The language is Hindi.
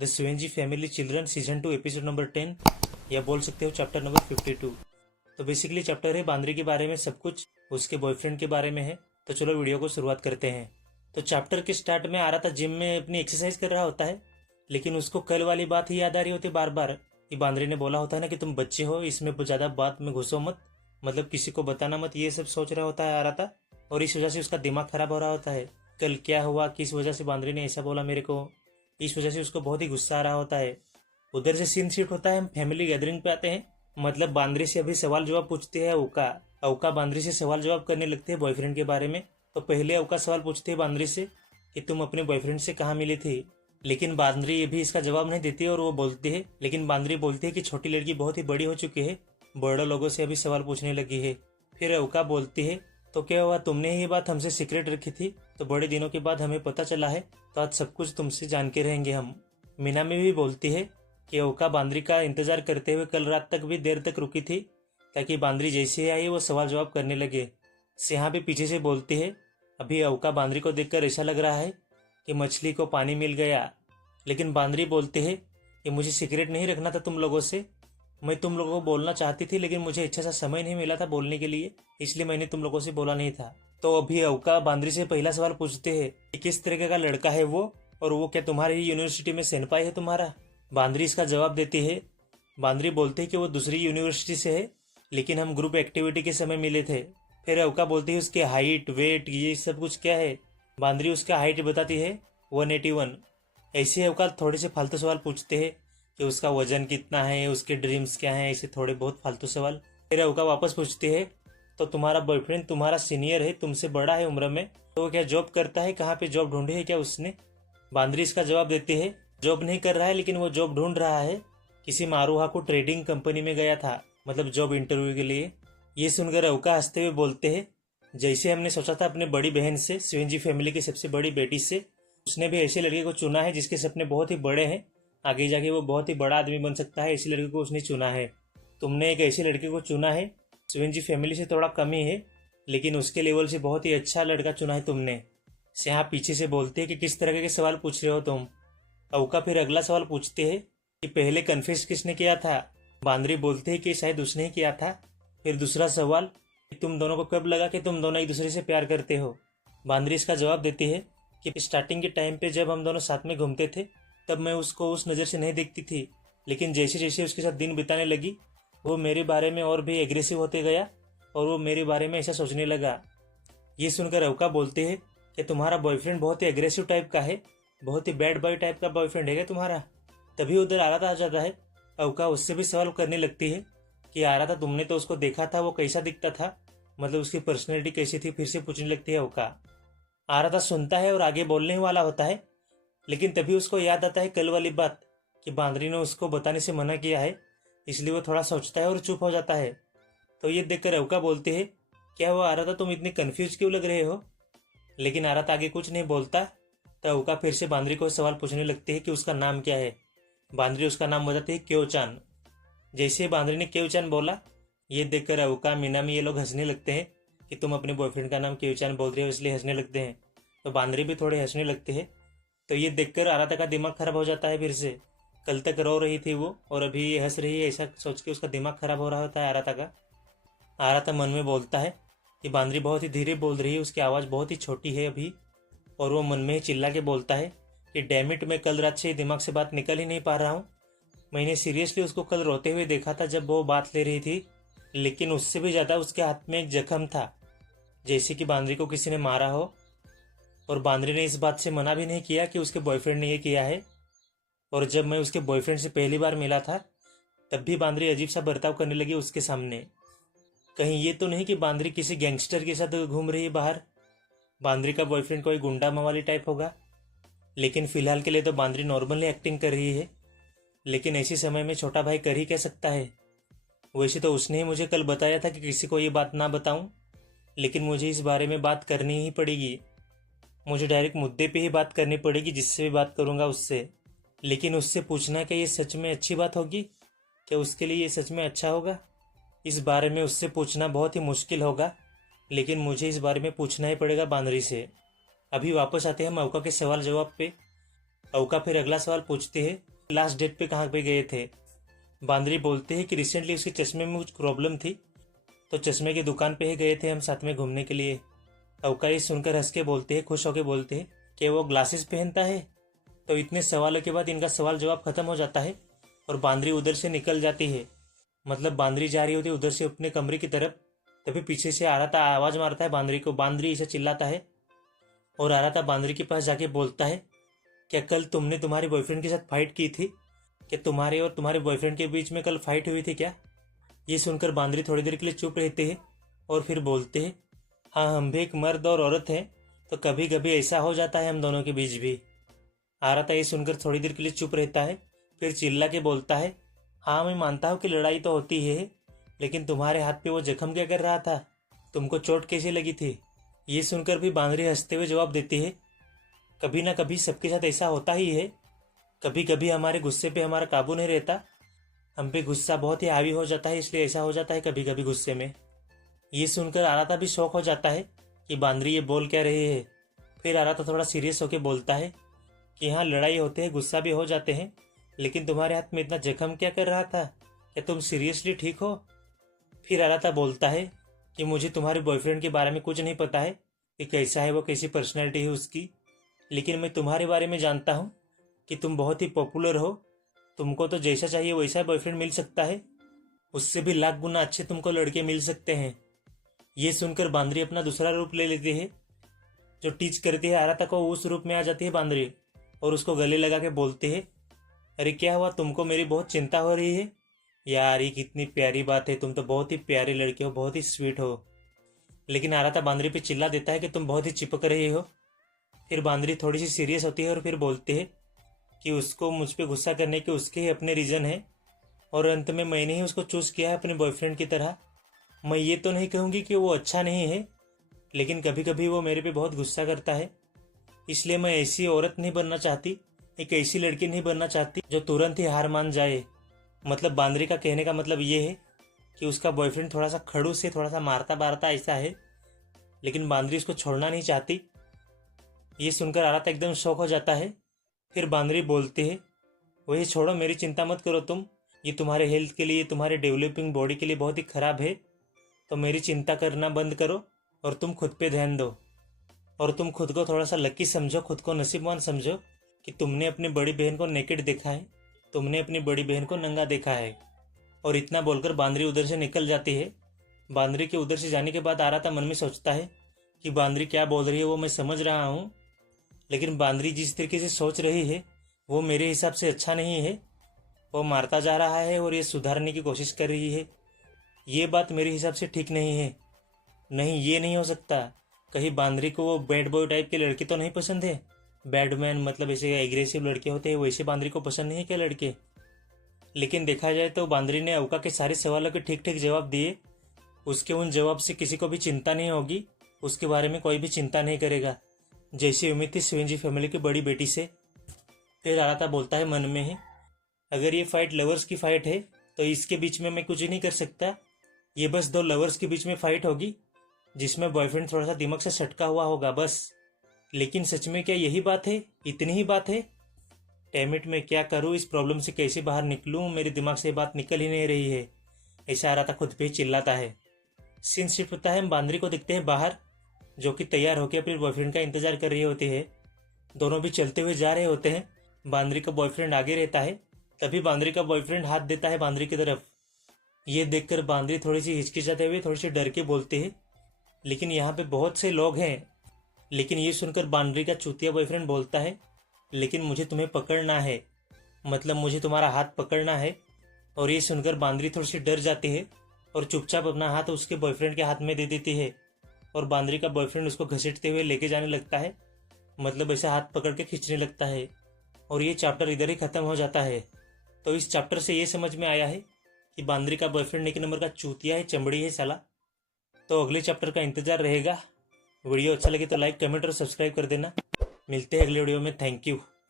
द स्वेंजी family children season 2 episode number 10 या बोल सकते हो चैप्टर नंबर 52। तो बेसिकली चैप्टर है बांद्री के बारे में, सब कुछ उसके बॉयफ्रेंड के बारे में है। तो चलो वीडियो को शुरुआत करते हैं। तो चैप्टर के स्टार्ट में आ रहा था, जिम में अपनी एक्सरसाइज कर रहा होता है, लेकिन उसको कल वाली बात ही याद आ रही होती बार बार कि बांद्री ने बोला होता है ना कि तुम बच्चे हो, इसमें ज़्यादा बात में घुसो मत, मतलब किसी को बताना मत, ये सब सोच रहा होता है आ रहा था। और इस वजह से उसका दिमाग खराब हो रहा होता है। कल क्या हुआ, किस वजह से बांद्री ने ऐसा बोला मेरे को, इस वजह से उसको बहुत ही गुस्सा आ रहा होता है। उधर से सीन शिफ्ट होता है, हम फैमिली गैदरिंग पे आते हैं। मतलब बांद्री से अभी सवाल जवाब पूछते हैं अवका। अवका बांद्री से सवाल जवाब करने लगते हैं बॉयफ्रेंड के बारे में। तो पहले अवका सवाल पूछते हैं बांद्री से कि तुम अपने बॉयफ्रेंड से कहाँ मिली थी, लेकिन बांद्री ये भी इसका जवाब नहीं देती और वो बोलती है, लेकिन बांद्री बोलती है कि छोटी लड़की बहुत ही बड़ी हो चुकी है, बड़े लोगों से अभी सवाल पूछने लगी है। फिर अवका बोलती है, तो क्या हुआ, तुमने ये बात हमसे सीक्रेट रखी थी, तो बड़े दिनों के बाद हमें पता चला है, तो आज सब कुछ तुमसे जान के रहेंगे हम। मीना में भी बोलती है कि अवका बांद्री का इंतजार करते हुए कल रात तक भी देर तक रुकी थी, ताकि बांद्री जैसे ही आई वो सवाल जवाब करने लगे। सिहा भी पीछे से बोलती है, अभी अवका बांद्री को देखकर ऐसा लग रहा है कि मछली को पानी मिल गया। लेकिन बांद्री बोलते है कि मुझे सीक्रेट नहीं रखना था तुम लोगों से, मैं तुम लोगों को बोलना चाहती थी, लेकिन मुझे अच्छा सा समय नहीं मिला था बोलने के लिए, इसलिए मैंने तुम लोगों से बोला नहीं था। तो अभी अवका बांद्री से पहला सवाल पूछते हैं कि किस तरीके का लड़का है वो, और वो क्या तुम्हारी ही यूनिवर्सिटी में सेनपाई है तुम्हारा। बांद्री इसका जवाब देती है। बांद्री बोलते है कि वो दूसरी यूनिवर्सिटी से है, लेकिन हम ग्रुप एक्टिविटी के समय मिले थे। फिर अवका बोलती है उसके हाइट वेट ये सब कुछ क्या है। बांद्री उसका हाइट बताती है 181। ऐसे अवका थोड़े से फालतू सवाल पूछते हैं कि उसका वजन कितना है, उसके ड्रीम्स क्या हैं, ऐसे थोड़े बहुत फालतू सवाल। फिर अवका वापस पूछते हैं, तो तुम्हारा बॉयफ्रेंड तुम्हारा सीनियर है, तुमसे बड़ा है उम्र में, तो वो क्या जॉब करता है, कहाँ पे जॉब ढूंढी है क्या उसने। बांद्री इसका जवाब देती है, जॉब नहीं कर रहा है, लेकिन वो जॉब ढूंढ रहा है, किसी मारूहा को ट्रेडिंग कंपनी में गया था, मतलब जॉब इंटरव्यू के लिए। ये सुनकर अवका हंसते हुए बोलते हैं, जैसे हमने सोचा था अपने बड़ी बहन से, स्वेंजी फैमिली की सबसे बड़ी बेटी से, उसने भी ऐसे लड़के को चुना है जिसके सपने बहुत ही बड़े हैं, आगे जाके वो बहुत ही बड़ा आदमी बन सकता है, ऐसे लड़के को उसने चुना है। तुमने एक ऐसे लड़के को चुना है, स्वेंजी फैमिली से थोड़ा कम ही है, लेकिन उसके लेवल से बहुत ही अच्छा लड़का चुना है तुमने। सिहा पीछे से बोलते हैं कि किस तरह के सवाल पूछ रहे हो तुम। अवका फिर अगला सवाल पूछते हैं कि पहले कन्फेस किसने किया था। बांद्री बोलते हैं कि शायद उसने ही किया था। फिर दूसरा सवाल, तुम दोनों को कब लगा कि तुम दोनों एक दूसरे से प्यार करते हो। बांद्री इसका जवाब देती है कि स्टार्टिंग के टाइम पे जब हम दोनों साथ में घूमते थे, तब मैं उसको उस नज़र से नहीं देखती थी, लेकिन जैसे जैसे उसके साथ दिन बिताने लगी, वो मेरे बारे में और भी एग्रेसिव होते गया और वो मेरे बारे में ऐसा सोचने लगा। ये सुनकर अवका बोलते हैं कि तुम्हारा बॉयफ्रेंड बहुत ही एग्रेसिव टाइप का है, बहुत ही बैड बॉय टाइप का बॉयफ्रेंड है क्या तुम्हारा। तभी उधर आराता आ जाता है। अवका उससे भी सवाल करने लगती है कि आराता तुमने तो उसको देखा था, वो कैसा दिखता था, मतलब उसकी पर्सनैलिटी कैसी थी, फिर से पूछने लगती है अवका। आराता सुनता है और आगे बोलने वाला होता है, लेकिन तभी उसको याद आता है कल वाली बात कि बांद्री ने उसको बताने से मना किया है, इसलिए वो थोड़ा सोचता है और चुप हो जाता है। तो ये देखकर अवका बोलते हैं, क्या वो आराता तुम इतनी कंफ्यूज क्यों लग रहे हो। लेकिन आराता आगे कुछ नहीं बोलता। तो अवका फिर से बांद्री को सवाल पूछने लगते हैं कि उसका नाम क्या है। बांद्री उसका नाम बताती है क्योचान। जैसे बांद्री ने क्योचान बोला, ये देखकर अवका मीनामी ये लोग हंसने लगते हैं कि तुम अपने बॉयफ्रेंड का नाम क्योचान बोल रहे हो, इसलिए हंसने लगते हैं। तो बांद्री भी थोड़े हंसने लगते हैं। तो ये देखकर आराता का दिमाग खराब हो जाता है फिर से। कल तक रो रही थी वो और अभी ये हंस रही है, ऐसा सोच के उसका दिमाग खराब हो रहा होता है आराता का। आराता मन में बोलता है कि बांद्री बहुत ही धीरे बोल रही है, उसकी आवाज़ बहुत ही छोटी है अभी, और वो मन में ही चिल्ला के बोलता है कि डैमिट, मैं कल रात से दिमाग से बात निकल ही नहीं पा रहा हूँ। मैंने सीरियसली उसको कल रोते हुए देखा था जब वो बात ले रही थी, लेकिन उससे भी ज़्यादा उसके हाथ में एक जख्म था, जैसे कि बांद्री को किसी ने मारा हो। और बांद्री ने इस बात से मना भी नहीं किया कि उसके बॉयफ्रेंड ने ये किया है। और जब मैं उसके बॉयफ्रेंड से पहली बार मिला था, तब भी बांद्री अजीब सा बर्ताव करने लगी उसके सामने। कहीं ये तो नहीं कि बांद्री किसी गैंगस्टर के साथ घूम रही है बाहर, बांद्री का बॉयफ्रेंड कोई गुंडा मवाली टाइप होगा। लेकिन फिलहाल के लिए तो बांद्री नॉर्मली एक्टिंग कर रही है, लेकिन ऐसे समय में छोटा भाई कर ही क्या सकता है। वैसे तो उसने ही मुझे कल बताया था कि किसी को ये बात ना बताऊं, लेकिन मुझे इस बारे में बात करनी ही पड़ेगी। मुझे डायरेक्ट मुद्दे पे ही बात करनी पड़ेगी, जिससे भी बात करूंगा उससे। लेकिन उससे पूछना कि ये सच में अच्छी बात होगी, क्या उसके लिए ये सच में अच्छा होगा, इस बारे में उससे पूछना बहुत ही मुश्किल होगा, लेकिन मुझे इस बारे में पूछना ही पड़ेगा बांद्री से। अभी वापस आते हैं हम अवका के सवाल जवाब पे। अवका फिर अगला सवाल पूछते हैं लास्ट डेट पे कहाँ पे गए थे। बांद्री बोलते हैं कि रिसेंटली उसके चश्मे में कुछ प्रॉब्लम थी, तो चश्मे की दुकान पे ही गए थे हम साथ में घूमने के लिए। अवका ये सुनकर हंस के बोलते हैं, खुश होके बोलते हैं कि वो ग्लासेस पहनता है। तो इतने सवालों के बाद इनका सवाल जवाब खत्म हो जाता है और बांद्री उधर से निकल जाती है। मतलब बांद्री जा रही होती है उधर से अपने कमरे की तरफ, तभी पीछे से आराता आवाज मारता है बांद्री को। बांद्री इसे चिल्लाता है और आराता बांद्री के पास जाके बोलता है, क्या कल तुमने तुम्हारे बॉयफ्रेंड के साथ फाइट की थी? क्या तुम्हारे और तुम्हारे बॉयफ्रेंड के बीच में कल फाइट हुई थी क्या? ये सुनकर बांद्री थोड़ी देर के लिए चुप रहते हैं और फिर बोलते हैं, हाँ हम भी एक मर्द और औरत हैं, तो कभी कभी ऐसा हो जाता है हम दोनों के बीच भी। आराता ये सुनकर थोड़ी देर के लिए चुप रहता है, फिर चिल्ला के बोलता है, हाँ मैं मानता हूँ कि लड़ाई तो होती है, लेकिन तुम्हारे हाथ पे वो जख्म क्या कर रहा था? तुमको चोट कैसी लगी थी? ये सुनकर भी बांद्री हंसते हुए जवाब देती है, कभी ना कभी सबके साथ ऐसा होता ही है। कभी कभी हमारे गुस्से पे हमारा काबू नहीं रहता, हम पे गुस्सा बहुत ही हावी हो जाता है, इसलिए ऐसा हो जाता है कभी कभी गुस्से में। ये सुनकर आराता भी शौक हो जाता है कि बांद्री ये बोल क्या रही है। फिर आराता थोड़ा सीरियस होकर बोलता है कि हाँ लड़ाई होते हैं, गुस्सा भी हो जाते हैं, लेकिन तुम्हारे हाथ में इतना जख्म क्या कर रहा था? क्या तुम सीरियसली ठीक हो? फिर आराता बोलता है कि मुझे तुम्हारे बॉयफ्रेंड के बारे में कुछ नहीं पता है कि कैसा है वो, कैसी पर्सनैलिटी है उसकी, लेकिन मैं तुम्हारे बारे में जानता हूँ कि तुम बहुत ही पॉपुलर हो। तुमको तो जैसा चाहिए वैसा बॉयफ्रेंड मिल सकता है, उससे भी लाख गुना अच्छे तुमको लड़के मिल सकते हैं। ये सुनकर बांद्री अपना दूसरा रूप ले लेती है, जो टीच करती है आराता को, उस रूप में आ जाती है बांद्री और उसको गले लगा के बोलते है, अरे क्या हुआ, तुमको मेरी बहुत चिंता हो रही है? यार ये कितनी प्यारी बात है, तुम तो बहुत ही प्यारी लड़की हो, बहुत ही स्वीट हो। लेकिन आराता बांद्री पे चिल्ला देता है कि तुम बहुत ही चिपक रही हो। फिर बांद्री थोड़ी सी सीरियस होती है और फिर बोलते है कि उसको मुझ पे गुस्सा करने के उसके ही अपने रीज़न है, और अंत में मैंने ही उसको चूज़ किया है अपने बॉयफ्रेंड की तरह। मैं ये तो नहीं कहूँगी कि वो अच्छा नहीं है, लेकिन कभी कभी वो मेरे पे बहुत गुस्सा करता है, इसलिए मैं ऐसी औरत नहीं बनना चाहती, एक ऐसी लड़की नहीं बनना चाहती जो तुरंत ही हार मान जाए। मतलब बांद्री का कहने का मतलब ये है कि उसका बॉयफ्रेंड थोड़ा सा खड़ूस है, थोड़ा सा मारता बारता ऐसा है, लेकिन बांद्री उसको छोड़ना नहीं चाहती। ये सुनकर आराता एकदम शौक हो जाता है। फिर बांद्री बोलते है, वही छोड़ो, मेरी चिंता मत करो तुम, ये तुम्हारे हेल्थ के लिए, तुम्हारे डेवलपिंग बॉडी के लिए बहुत ही खराब है, तो मेरी चिंता करना बंद करो और तुम खुद पे ध्यान दो। और तुम खुद को थोड़ा सा लकी समझो, खुद को नसीबवान समझो कि तुमने अपनी बड़ी बहन को नेकेड देखा है, तुमने अपनी बड़ी बहन को नंगा देखा है। और इतना बोलकर बांद्री उधर से निकल जाती है। बांद्री के उधर से जाने के बाद आराता मन में सोचता है कि बांद्री क्या बोल रही है वो मैं समझ रहा हूँ, लेकिन बांद्री जिस तरीके से सोच रही है वो मेरे हिसाब से अच्छा नहीं है। वो मारता जा रहा है और ये सुधारने की कोशिश कर रही है, ये बात मेरे हिसाब से ठीक नहीं है। नहीं, ये नहीं हो सकता, कहीं बांद्री को वो बैड बॉय टाइप के लड़के तो नहीं पसंद है? बैडमैन मतलब ऐसे एग्रेसिव लड़के होते हैं, वैसे बांद्री को पसंद नहीं है क्या लड़के? लेकिन देखा जाए तो बांद्री ने अवका के सारे सवालों के ठीक ठीक जवाब दिए। उसके उन जवाब से किसी को भी चिंता नहीं होगी, उसके बारे में कोई भी चिंता नहीं करेगा, जैसी उम्मीद थी शिवेंजी फैमिली की बड़ी बेटी से। फिर आराता बोलता है मन में ही, अगर ये फाइट लवर्स की फाइट है तो इसके बीच में मैं कुछ नहीं कर सकता, ये बस दो लवर्स के बीच में फाइट होगी जिसमें बॉयफ्रेंड थोड़ा सा दिमाग से सटका हुआ होगा बस। लेकिन सच में क्या यही बात है? इतनी ही बात है? डैमिट, मैं क्या करूँ, इस प्रॉब्लम से कैसे बाहर निकलूँ, मेरे दिमाग से बात निकल ही नहीं रही है। ऐसा आराता खुद पे ही चिल्लाता है। सीन शिफ्ट होता है, हम बांद्री को दिखते हैं बाहर, जो कि तैयार होकर अपने बॉयफ्रेंड का इंतजार कर रही होती है। दोनों भी चलते हुए जा रहे होते हैं, बांद्री का बॉयफ्रेंड आगे रहता है। तभी बांद्री का बॉयफ्रेंड हाथ देता है बांद्री की तरफ। ये देखकर बांद्री थोड़ी सी हिचकिचाते हुए थोड़ी सी डर के बोलते हैं, लेकिन यहाँ पे बहुत से लोग हैं। लेकिन ये सुनकर बांद्री का चूतिया बॉयफ्रेंड बोलता है, लेकिन मुझे तुम्हें पकड़ना है, मतलब मुझे तुम्हारा हाथ पकड़ना है। और ये सुनकर बांद्री थोड़ी सी डर जाती है और चुपचाप अपना हाथ उसके बॉयफ्रेंड के हाथ में दे देती है। और बांद्री का बॉयफ्रेंड उसको घसीटते हुए लेके जाने लगता है, मतलब ऐसे हाथ पकड़ के खींचने लगता है। और ये चैप्टर इधर ही खत्म हो जाता है। तो इस चैप्टर से ये समझ में आया है कि बांद्री का बॉयफ्रेंड एक नंबर का चूतिया है, चमड़ी है साला। तो अगले चैप्टर का इंतजार रहेगा। वीडियो अच्छा लगे तो लाइक, कमेंट और सब्सक्राइब कर देना। मिलते हैं अगले वीडियो में। Thank you.